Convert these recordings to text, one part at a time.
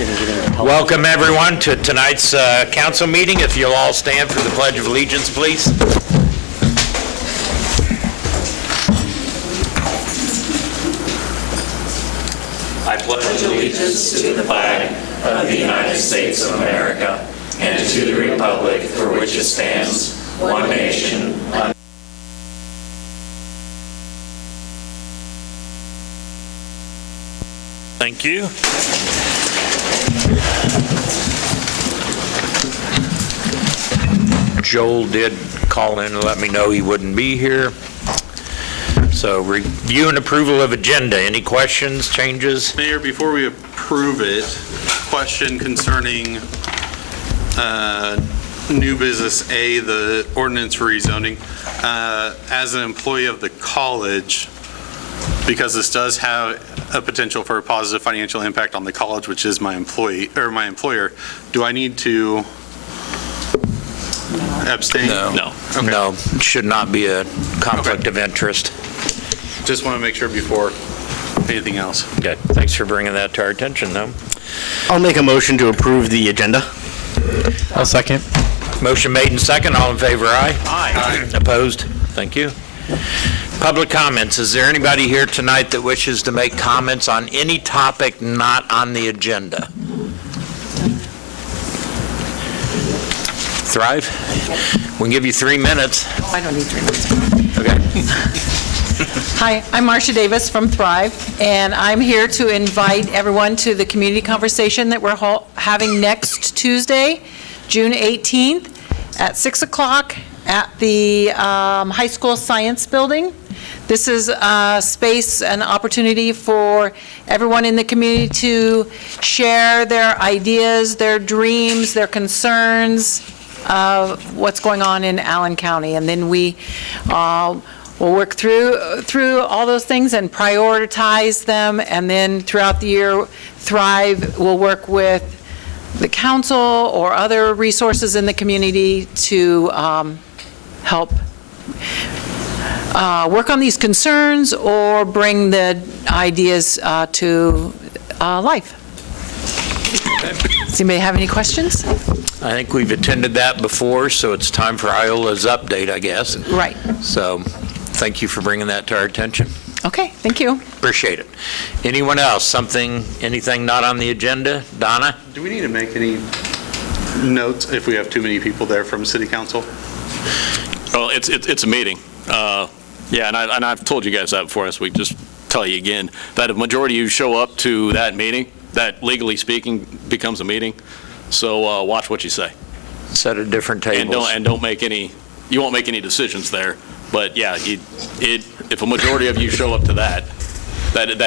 Welcome everyone to tonight's council meeting. If you'll all stand for the Pledge of Allegiance, please. I pledge allegiance to the flag of the United States of America and to the republic for which it stands, one nation. Thank you. Joel did call in and let me know he wouldn't be here. So review and approval of agenda. Any questions, changes? Mayor, before we approve it, question concerning new business A, the ordinance rezoning. As an employee of the college, because this does have a potential for a positive financial impact on the college, which is my employer, do I need to abstain? No. Okay. No, it should not be a conflict of interest. Just want to make sure before anything else. Good. Thanks for bringing that to our attention, though. I'll make a motion to approve the agenda. I'll second. Motion made and second. All in favor, aye? Aye. Opposed? Thank you. Public comments. Is there anybody here tonight that wishes to make comments on any topic not on the agenda? Thrive? We can give you 3 minutes. I don't need 3 minutes. Okay. Hi, I'm Marcia Davis from Thrive, and I'm here to invite everyone to the community conversation that we're having next Tuesday, June 18th at 6 o'clock at the high school science building. This is a space, an opportunity for everyone in the community to share their ideas, their dreams, their concerns of what's going on in Allen County. And then we'll work through all those things and prioritize them. And then throughout the year, Thrive will work with the council or other resources in the community to help work on these concerns or bring the ideas to life. Does anybody have any questions? I think we've attended that before, so it's time for Iola's update, I guess. Right. So thank you for bringing that to our attention. Okay, thank you. Appreciate it. Anyone else? Anything not on the agenda? Donna? Do we need to make any notes if we have too many people there from city council? Well, it's a meeting. Yeah, and I've told you guys that before this week. Just tell you again that a majority of you show up to that meeting, that legally speaking becomes a meeting. So watch what you say. Set at different tables. And don't make any. You won't make any decisions there. But yeah, if a majority of you show up to that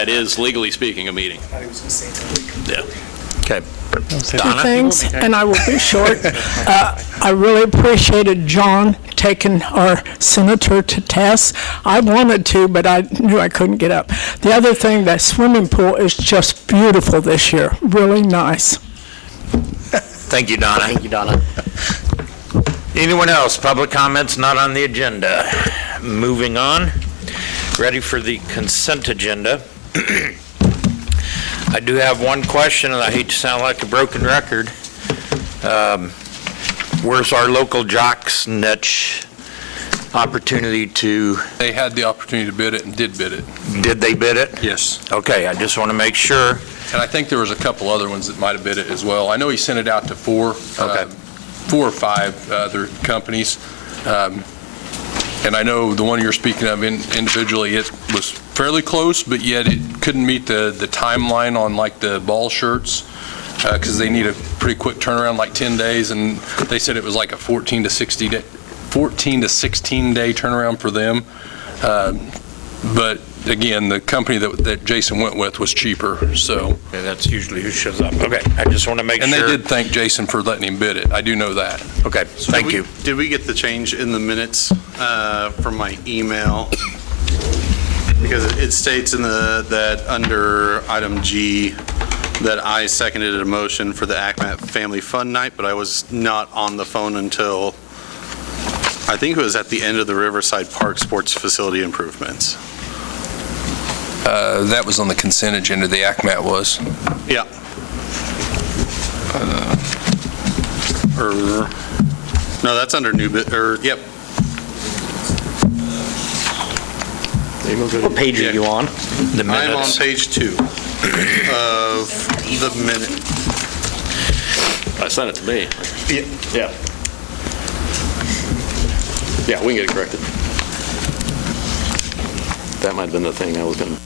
is legally speaking a meeting. Yeah. Okay. Two things, and I will be short. I really appreciated John taking our senator to task. I wanted to, but I knew I couldn't get up. The other thing, that swimming pool is just beautiful this year. Really nice. Thank you, Donna. Thank you, Donna. Anyone else? Public comments not on the agenda. Moving on. Ready for the consent agenda. I do have one question, and I hate to sound like a broken record. Where's our local jocks niche opportunity to? They had the opportunity to bid it and did bid it. Did they bid it? Yes. Okay, I just want to make sure. And I think there was a couple other ones that might have bid it as well. I know he sent it out to four or five other companies. And I know the one you're speaking of individually, it was fairly close, but yet it couldn't meet the timeline on like the ball shirts because they need a pretty quick turnaround, like 10 days. And they said it was like a 14 to 16 day turnaround for them. But again, the company that Jason went with was cheaper, so. Okay, that's usually who shows up. Okay, I just want to make and sure. And they did thank Jason for letting him bid it. I do know that. Okay, So thank you. Did we get the change in the minutes from my email? Because it states in that under item G that I seconded a motion for the ACMAT Family Fun Night, but I was not on the phone until I think it was at the end of the Riverside Park Sports Facility improvements. That was on the consent agenda, the ACMAT was. Yeah. No, that's under yep. What page are you on? The I'm on page 2 of the minute. I sent it to me. Yeah. Yeah, we can get it corrected. That might have been the thing I was going to...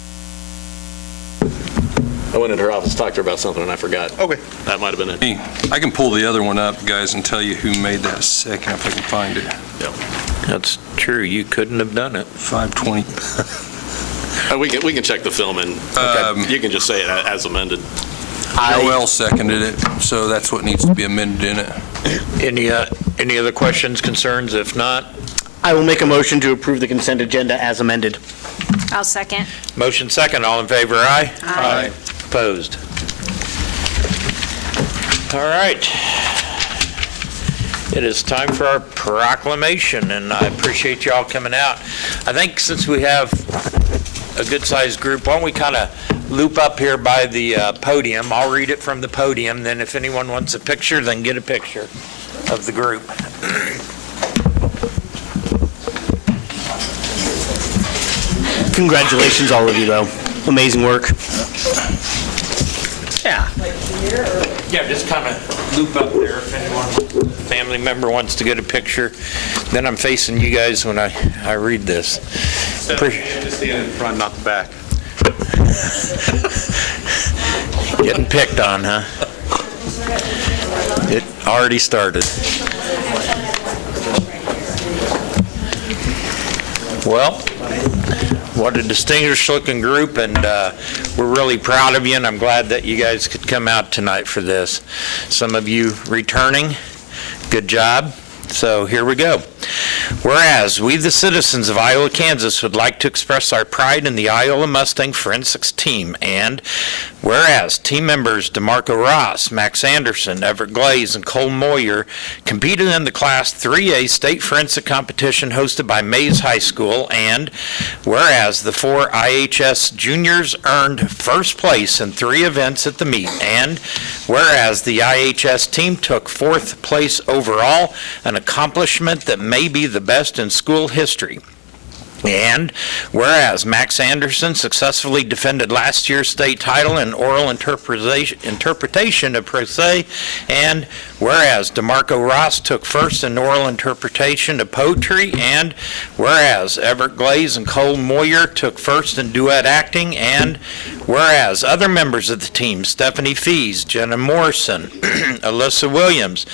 I went into her office, talked to her about something, and I forgot. Okay. That might have been it. Hey, I can pull the other one up, guys, and tell you who made that second if I can find it. That's true. You couldn't have done it. 520. We can check the film, and you can just say it as amended. Joel seconded it, so that's what needs to be amended in it. Any other questions, concerns? If not, I will make a motion to approve the consent agenda as amended. I'll second. motion second. All in favor, aye? Aye. Opposed? All right. It is time for our proclamation, and I appreciate y'all coming out. I think since we have a good-sized group, why don't we kind of loop up here by the podium. I'll read it from the podium, then if anyone wants a picture, then get a picture of the group. Congratulations, all of you, though. Amazing work. Yeah. Yeah, just kind of loop up there if anyone, family member wants to get a picture. Then I'm facing you guys when I read this. Just stand in front, not the back. Getting picked on, huh? It already started. Well, what a distinguished looking group, and we're really proud of you, and I'm glad that you guys could come out tonight for this. Some of you returning, good job. So here we go. Whereas we, the citizens of Iola, Kansas, would like to express our pride in the Iola Mustang Forensics team, and whereas team members DeMarco Ross, Max Anderson, Everett Glaze, and Cole Moyer competed in the Class 3A state forensic competition hosted by Mays High School, and whereas the 4 IHS juniors earned first place in 3 events at the meet, and whereas the IHS team took 4th place overall, an accomplishment that may be the best in school history. And whereas Max Anderson successfully defended last year's state title in oral interpretation of pro se, and whereas DeMarco Ross took first in oral interpretation of poetry, and whereas Everett Glaze and Cole Moyer took first in duet acting, and whereas other members of the team, Stephanie Fees, Jenna Morrison, Alyssa Williams,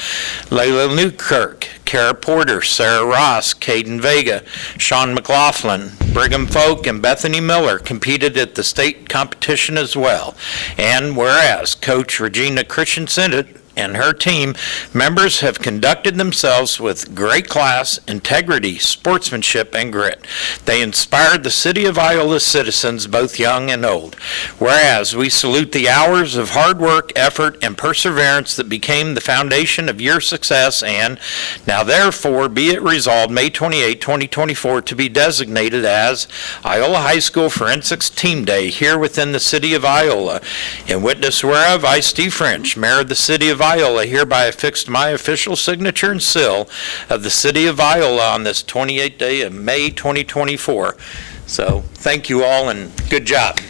Layla Newkirk, Kara Porter, Sarah Ross, Caden Vega, Sean McLaughlin, Brigham Folk, and Bethany Miller competed at the state competition as well. And whereas Coach Regina Christensen and her team members have conducted themselves with great class, integrity, sportsmanship, and grit. They inspired the city of Iola's citizens, both young and old. Whereas we salute the hours of hard work, effort, and perseverance that became the foundation of your success, and now therefore be it resolved May 28, 2024 to be designated as Iola High School Forensics Team Day here within the city of Iola. In witness whereof, I, Steve French, Mayor of the city of Iola, hereby affixed my official signature and seal of the city of Iola on this 28th day of May 2024. So thank you all and good job.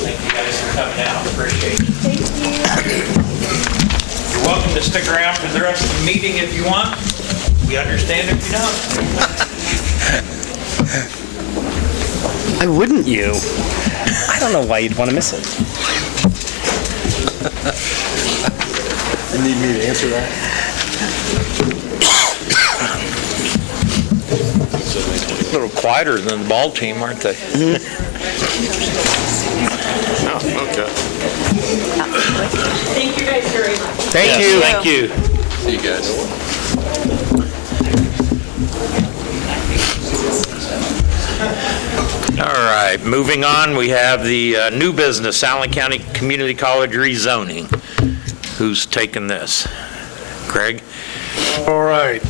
Thank you guys for coming out. Appreciate it. Thank you. You're welcome to stick around for the rest of the meeting if you want. We understand if you don't. Why wouldn't you? I don't know why you'd want to miss it. You need me to answer that? A little quieter than the ball team, aren't they? Oh, okay. Thank you guys very much. Thank you. Thank you. See you guys. All right, moving on, we have the new business, Allen County Community College rezoning. Who's taking this? Craig? All right.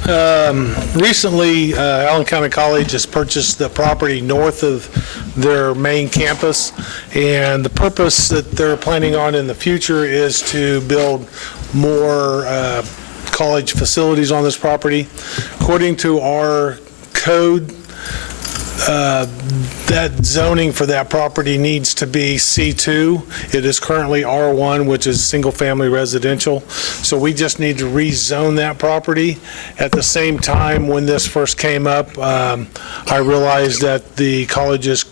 Recently, Allen County College has purchased the property north of their main campus, and the purpose that they're planning on in the future is to build more college facilities on this property. According to our code, that zoning for that property needs to be C2. It is currently R1, which is single-family residential. So we just need to rezone that property. At the same time, when this first came up, I realized that the college's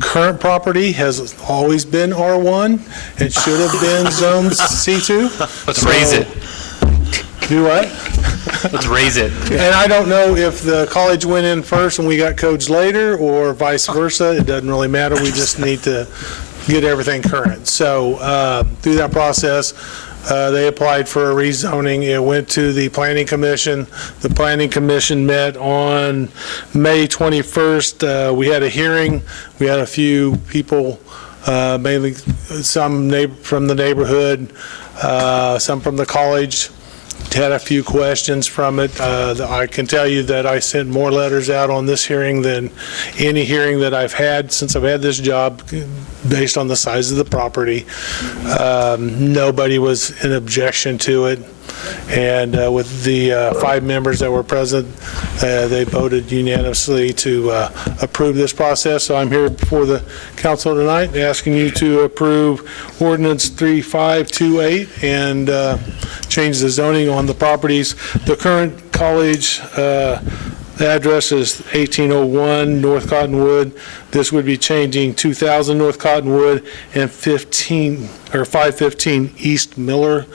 current property has always been R1 and should have been zoned C2. Let's raise it. Do what? Let's raise it. And I don't know if the college went in first and we got codes later, or vice versa. It doesn't really matter. We just need to get everything current. So through that process, they applied for a rezoning. It went to the Planning Commission. The Planning Commission met on May 21st. We had a hearing. We had a few people, mainly some from the neighborhood, some from the college, had a few questions from it. I can tell you that I sent more letters out on this hearing than any hearing that I've had since I've had this job, based on the size of the property. Nobody was in objection to it. And with the 5 members that were present, they voted unanimously to approve this process. So I'm here before the council tonight asking you to approve ordinance 3528 and change the zoning on the properties. The current college address is 1801 North Cottonwood. This would be changing 2000 North Cottonwood and 515 East Miller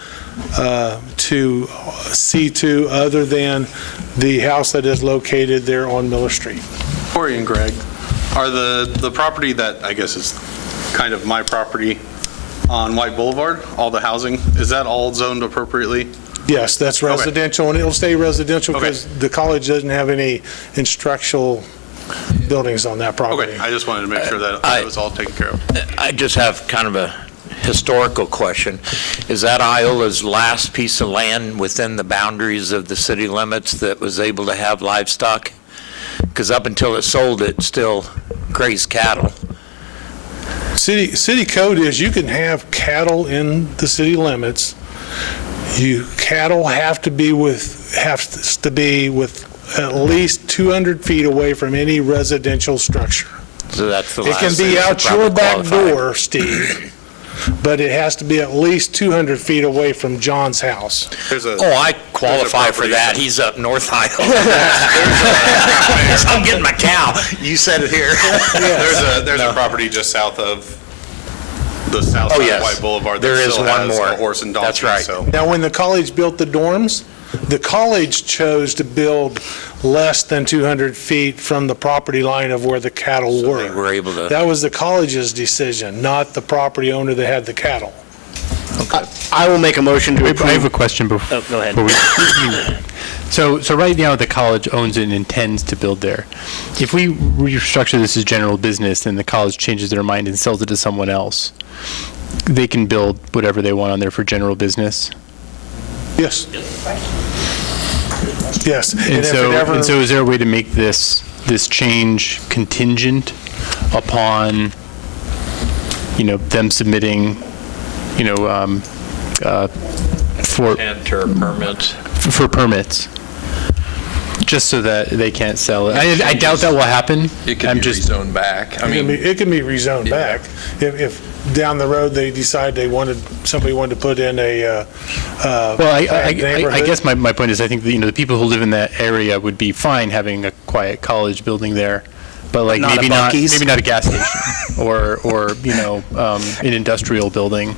to C2, other than the house that is located there on Miller Street. Corey and Greg, are the property that I guess is kind of my property on White Boulevard, all the housing, is that all zoned appropriately? Yes, that's residential, and it'll stay residential Okay. because the college doesn't have any instructional buildings on that property. Okay, I just wanted to make sure that that was all taken care of. I just have kind of a historical question. Is that Iola's last piece of land within the boundaries of the city limits that was able to have livestock? Because up until it sold, it still grazed cattle. City code is you can have cattle in the city limits. Cattle have to be with at least 200 feet away from any residential structure. So that's the It last can thing be that out probably your back qualified. door, Steve, but it has to be at least 200 feet away from John's house. Oh, I qualify for property- that. He's up North Iowa. I'm getting my cow. You said it here. There's a property just south of the south Oh, side yes. of White Boulevard There that is still one has more. a horse and donkey. That's right. So Now, when the college built the dorms, the college chose to build less than 200 feet from the property line of where the cattle They were. were able to. That was the college's decision, not the property owner that had the cattle. I will make a motion to I approve. have a question before. Oh, go ahead. So right now, the college owns it and intends to build there. If we restructure this as general business, then the college changes their mind and sells it to someone else, they can build whatever they want on there for general business? Yes. Yes. And if it so, ever- and so is there a way to make this change contingent upon, them submitting, for Enter permits. permits? Just so that they can't sell it. I doubt that will happen. It could I'm be just- rezoned back. I It can mean, be- it can be rezoned back. If down the road they decide somebody wanted to put in a Well, I neighborhood. guess my point is, I think, the people who live in that area would be fine having a quiet college building there, but like Not a maybe Buc-ee's? not a gas station or an industrial building.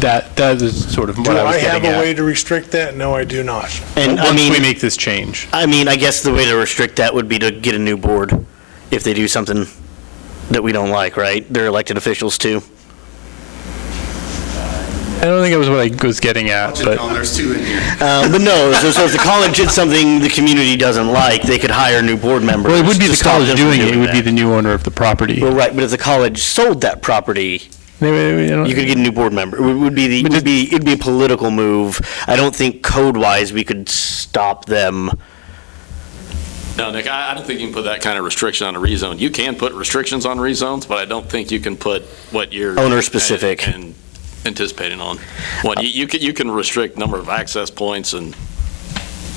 That is sort of Do what I was I have getting a way at. to restrict that? No, I do not. And Once we make this change. I guess the way to restrict that would be to get a new board if they do something that we don't like, right? They're elected officials too. I don't think that was what I was getting at, but There's two in here. But no, so if the college did something the community doesn't like, they could hire new board members. well, it would be to the stop college them from doing it. It would be that. the new owner of the property. Well, right, but if the college sold that property, you could get a new board member. It would be it'd be a political move. I don't think code-wise we could stop them. No, Nick, I don't think you can put that kind of restriction on a rezone. You can put restrictions on rezones, but I don't think you can put what you're. Owner-specific. And anticipating on. What, you can restrict number of access points and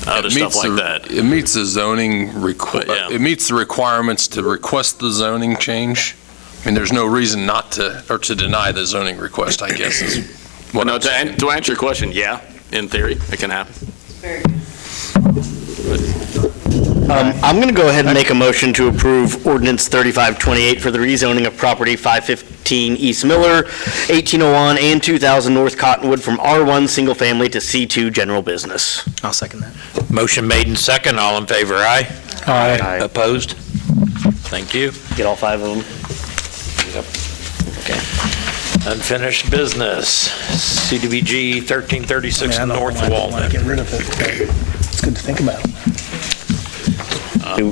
other stuff like that. It meets the zoning, yeah. it meets the requirements to request the zoning change. I mean, there's no reason not to, or to deny the zoning request, I guess, is what No, I'm saying. to answer your question, yeah, in theory, it can happen. I'm going to go ahead and make a motion to approve ordinance 3528 for the rezoning of property 515 East Miller, 1801 and 2000 North Cottonwood from R1 Single Family to C2 General Business. I'll second that. Motion made and second, all in favor, aye? Aye. Opposed? Thank you. Get all 5 of them? Okay. Unfinished business, CDBG 1336 North I want to Walnut. get rid of it, but it's good to think about.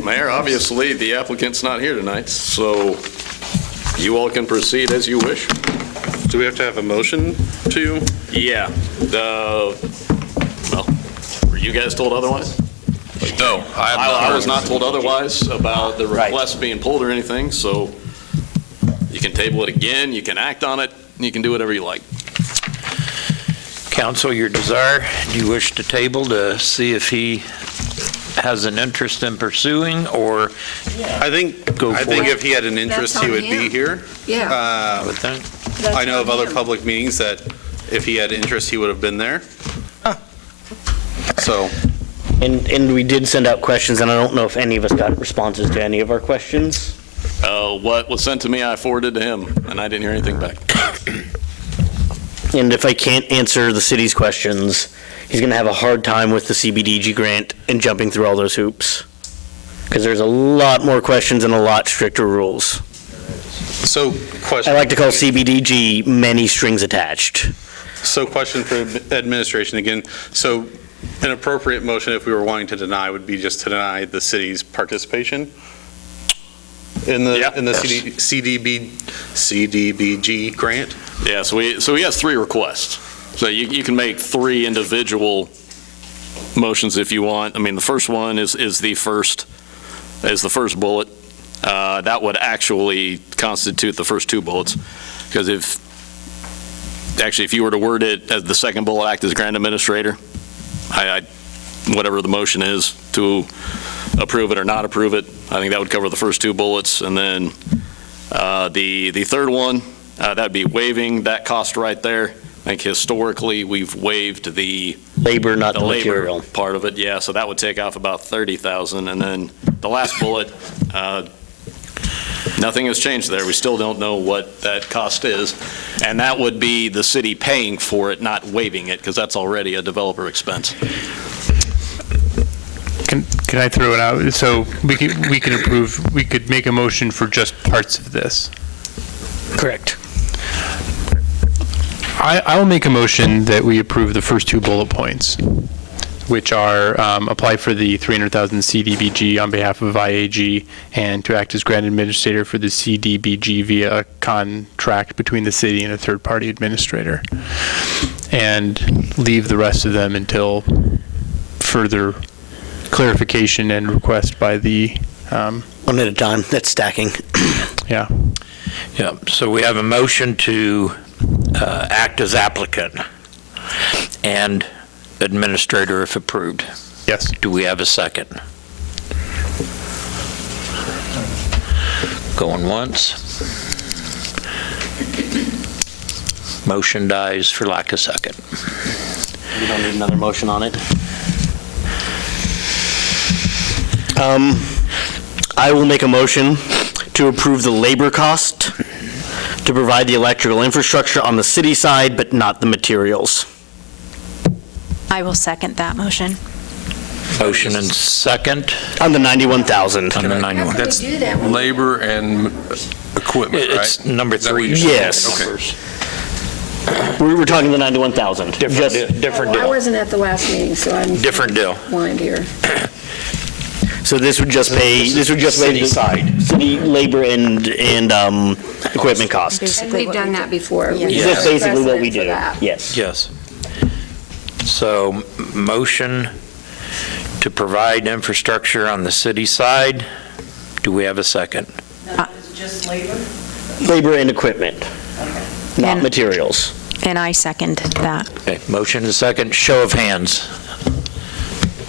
Mayor, obviously, the applicant's not here tonight, so you all can proceed as you wish. Do we have to have a motion to? Yeah, well, were you guys told otherwise? No, I have not. I was not told otherwise about the request being pulled or anything, so you can table it again, you can act on it, you can do whatever you like. Council, your desire, do you wish to table to see if he has an interest in pursuing, or I think if he had an interest, he would be here. Yeah. I would think? I know of other public meetings that if he had interest, he would have been there. So, And we did send out questions, and I don't know if any of us got responses to any of our questions. What was sent to me, I forwarded to him, and I didn't hear anything back. And if I can't answer the city's questions, he's going to have a hard time with the CBDG grant and jumping through all those hoops. Because there's a lot more questions and a lot stricter rules. so question. I like to call CBDG many strings attached. So question for administration again. So an appropriate motion, if we were wanting to deny, would be just to deny the city's participation in the, Yeah. in the Yes. CDBG grant? Yeah, so he has 3 requests. So you can make 3 individual motions if you want. I mean, the first one is the first bullet. That would actually constitute the first 2 bullets, because if you were to word it as the second bullet, act as grant administrator, whatever the motion is to approve it or not approve it, I think that would cover the first 2 bullets. And then the third one, that would be waiving that cost right there. I think historically, we've waived the Labor, not the labor material. part of it, yeah, so that would take off about 30,000. And then the last bullet, nothing has changed there. We still don't know what that cost is. And that would be the city paying for it, not waiving it, because that's already a developer expense. Can I throw it out? So we could make a motion for just parts of this. Correct. I will make a motion that we approve the first 2 bullet points, which are apply for the 300,000 CDBG on behalf of IAG and to act as grant administrator for the CDBG via a contract between the city and a third-party administrator, and leave the rest of them until further clarification and request by the, One at a time. That's stacking. yeah. Yeah, so we have a motion to act as applicant and administrator if approved. Yes. Do we have a second? Going once. Motion dies for lack of second. We don't need another motion on it. I will make a motion to approve the labor cost to provide the electrical infrastructure on the city side, but not the materials. I will second that motion. Motion and second On the 91,000. on the 91. That's labor and equipment, right? It's number Is that what 3. you're saying? Yes. Okay. We're talking the 91,000. Different I deal. wasn't at the last meeting, so I'm Different deal. blind here. So this would just pay, City side. city labor and equipment costs. And we've done that before. Yes. That's basically what we Precedent for do. that. Yes. Yes. So, motion to provide infrastructure on the city side. Do we have a second? Just labor? Labor and equipment, not And- materials. And I second that. Okay, motion and a second. Show of hands.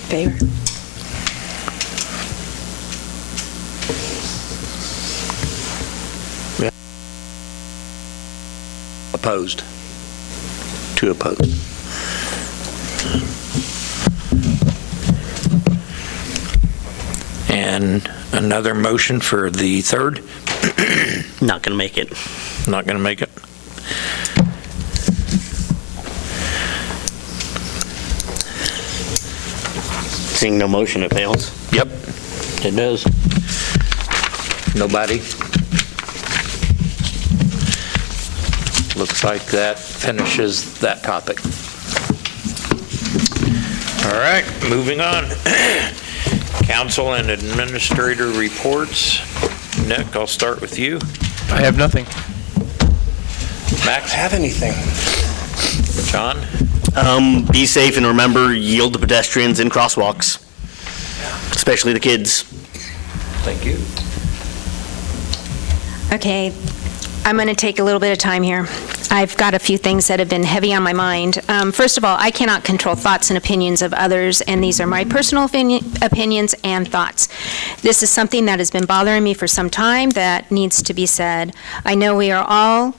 Favor? Opposed? Two opposed. And another motion for the third? Not going to make it. Not going to make it? Seeing no motion, it fails. Yep. It does. Nobody? Looks like that finishes that topic. All right, moving on. Council and administrator reports. Nick, I'll start with you. I have nothing. Max? Have anything? John? Be safe and remember, yield to pedestrians in crosswalks, especially the kids. Thank you. Okay, I'm going to take a little bit of time here. I've got a few things that have been heavy on my mind. First of all, I cannot control thoughts and opinions of others, and these are my personal opinions and thoughts. This is something that has been bothering me for some time that needs to be said. I know we all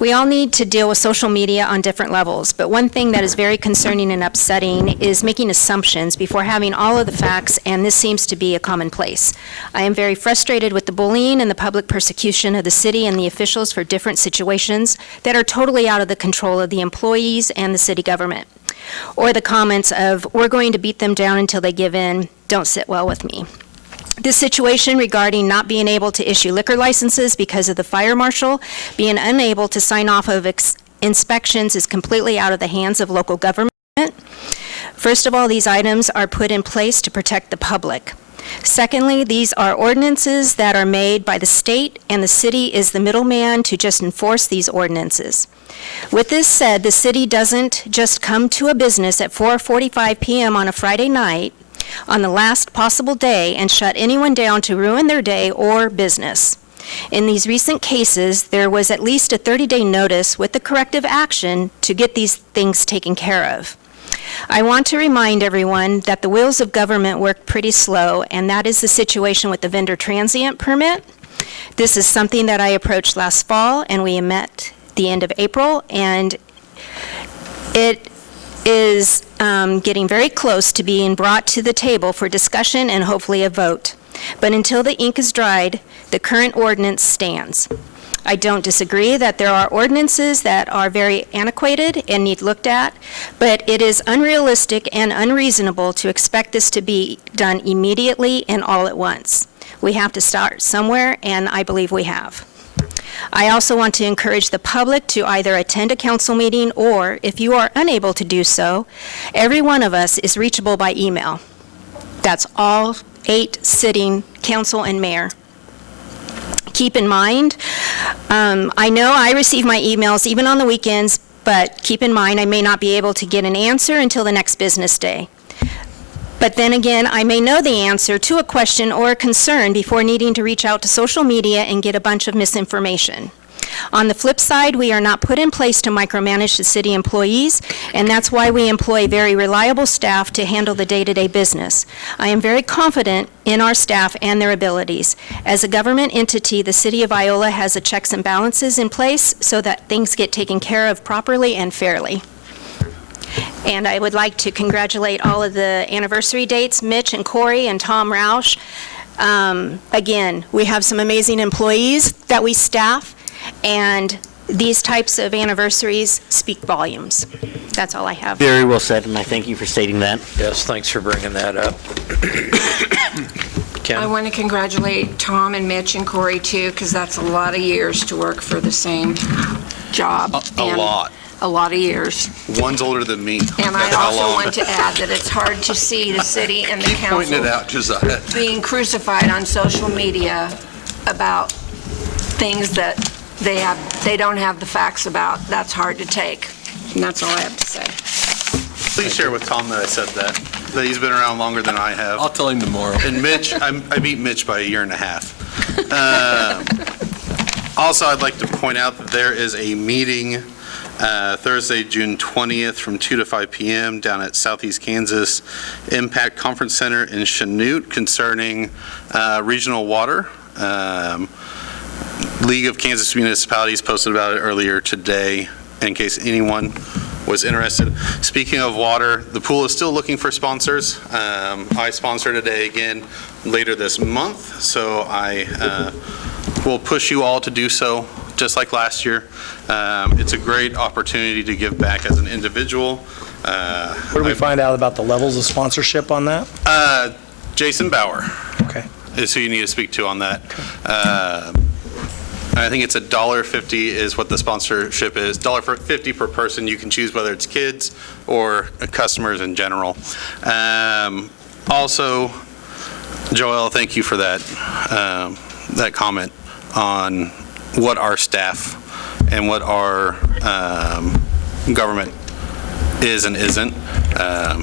need to deal with social media on different levels, but one thing that is very concerning and upsetting is making assumptions before having all of the facts, and this seems to be a commonplace. I am very frustrated with the bullying and the public persecution of the city and the officials for different situations that are totally out of the control of the employees and the city government. Or the comments of, we're going to beat them down until they give in, don't sit well with me. This situation regarding not being able to issue liquor licenses because of the fire marshal being unable to sign off of inspections is completely out of the hands of local government. First of all, these items are put in place to protect the public. Secondly, these are ordinances that are made by the state, and the city is the middleman to just enforce these ordinances. With this said, the city doesn't just come to a business at 4:45 p.m. on a Friday night on the last possible day and shut anyone down to ruin their day or business. In these recent cases, there was at least a 30-day notice with the corrective action to get these things taken care of. I want to remind everyone that the wheels of government work pretty slow, and that is the situation with the vendor transient permit. This is something that I approached last fall, and we met the end of April, and it is getting very close to being brought to the table for discussion and hopefully a vote. But until the ink is dried, the current ordinance stands. I don't disagree that there are ordinances that are very antiquated and need looked at, but it is unrealistic and unreasonable to expect this to be done immediately and all at once. We have to start somewhere, and I believe we have. I also want to encourage the public to either attend a council meeting or, if you are unable to do so, every one of us is reachable by email. That's all 8 sitting council and mayor. Keep in mind, I know I receive my emails even on the weekends, but keep in mind I may not be able to get an answer until the next business day. But then again, I may know the answer to a question or a concern before needing to reach out to social media and get a bunch of misinformation. On the flip side, we are not put in place to micromanage the city employees, and that's why we employ very reliable staff to handle the day-to-day business. I am very confident in our staff and their abilities. As a government entity, the city of Iola has the checks and balances in place so that things get taken care of properly and fairly. And I would like to congratulate all of the anniversary dates, Mitch and Corey and Tom Roush. Again, we have some amazing employees that we staff, and these types of anniversaries speak volumes. That's all I have. Very well said, and I thank you for stating that. Yes, thanks for bringing that up. Kim? I want to congratulate Tom and Mitch and Corey, too, because that's a lot of years to work for the same job. A lot. a lot of years. One's older than me. And I How also long? want to add that it's hard to see the city and the Keep pointing it council out, Josiah. being crucified on social media about things that they don't have the facts about. That's hard to take. And that's all I have to say. Please share with Tom that I said that he's been around longer than I have. I'll tell him tomorrow. And Mitch, I beat Mitch by a year and a half. Also, I'd like to point out that there is a meeting Thursday, June 20th from 2 to 5 p.m. down at Southeast Kansas Impact Conference Center in Chanute concerning regional water. League of Kansas Municipalities posted about it earlier today in case anyone was interested. Speaking of water, the pool is still looking for sponsors. I sponsor today again later this month, so I will push you all to do so, just like last year. It's a great opportunity to give back as an individual. Where do we find out about the levels of sponsorship on that? Jason Bauer Okay. is who you need to speak to on that. I think it's $1.50 is what the sponsorship is. $1.50 per person. You can choose whether it's kids or customers in general. Also, Joel, thank you for that comment on what our staff and what our government is and isn't,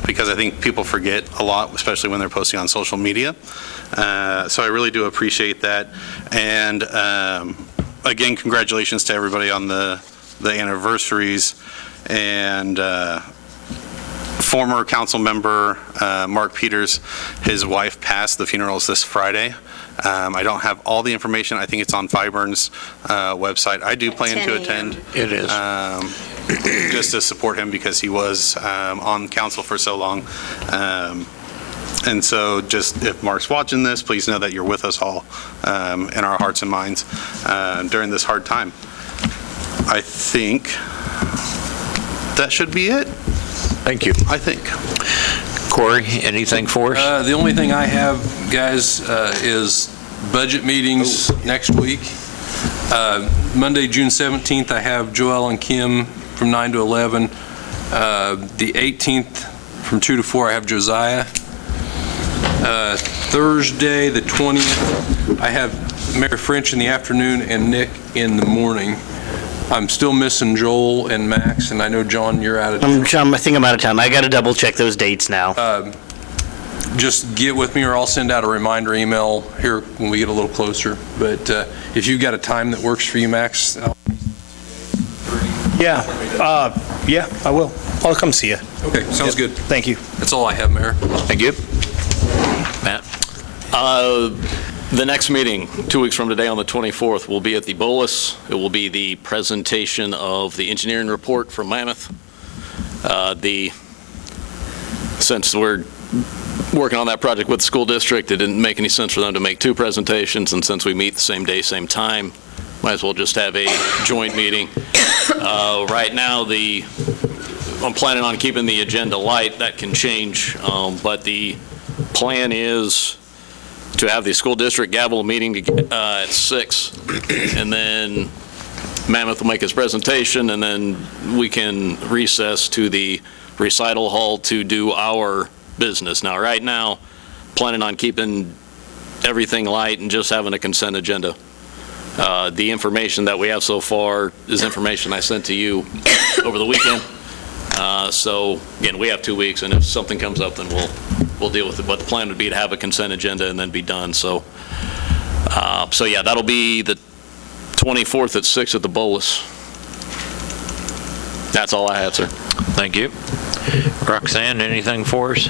because I think people forget a lot, especially when they're posting on social media. So I really do appreciate that. And again, congratulations to everybody on the anniversaries. And former council member Mark Peters, his wife passed. The funeral's this Friday. I don't have all the information. I think it's on Fiburn's website. I do plan to attend. It is. Just to support him because he was on council for so long. And so just if Mark's watching this, please know that you're with us all in our hearts and minds during this hard time. I think that should be it. Thank you. I think. Corey, anything for us? The only thing I have, guys, is budget meetings next week. Monday, June 17th, I have Joel and Kim from 9 to 11. The 18th, from 2 to 4, I have Josiah. Thursday, the 20th, I have Mayor French in the afternoon and Nick in the morning. I'm still missing Joel and Max, and I know, John, you're out of town. I think I'm out of time. I got to double check those dates now. Just get with me, or I'll send out a reminder email here when we get a little closer. But if you've got a time that works for you, Max, Yeah, I will. I'll come see you. okay, sounds good. Thank you. That's all I have, Mayor. Thank you. Matt? The next meeting, 2 weeks from today on the 24th, will be at the Bolus. It will be the presentation of the engineering report from Mammoth. Since we're working on that project with the school district, it didn't make any sense for them to make two presentations, and since we meet the same day, same time, might as well just have a joint meeting. Right now, I'm planning on keeping the agenda light. That can change, but the plan is to have the school district gavel meeting at 6, and then Mammoth will make his presentation, and then we can recess to the recital hall to do our business. Now, right now, planning on keeping everything light and just having a consent agenda. The information that we have so far is information I sent to you over the weekend. So, again, we have 2 weeks, and if something comes up, then we'll deal with it. But the plan would be to have a consent agenda and then be done. So yeah, that'll be the 24th at 6 at the Bolus. That's all I have, sir. Thank you. Roxanne, anything for us?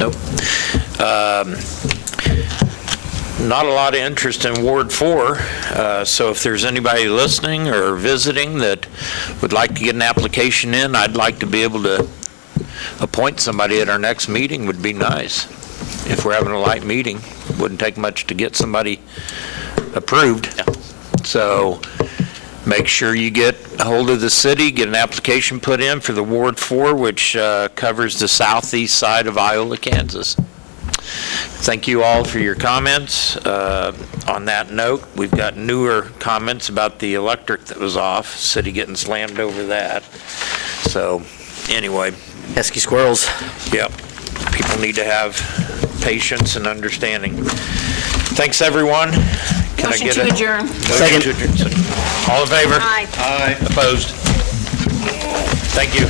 Nope. Not a lot of interest in Ward 4, so if there's anybody listening or visiting that would like to get an application in, I'd like to be able to appoint somebody at our next meeting. Would be nice. If we're having a light meeting, wouldn't take much to get somebody approved. Yeah. So make sure you get a hold of the city, get an application put in for the Ward 4, which covers the southeast side of Iola, Kansas. Thank you all for your comments. On that note, we've got newer comments about the electric that was off, city getting slammed over that. So, anyway. Pesky squirrels. Yep. People need to have patience and understanding. Thanks, everyone. Can I Motion get to a adjourn. motion to adjourn? All in favor? Aye. Opposed? Thank you.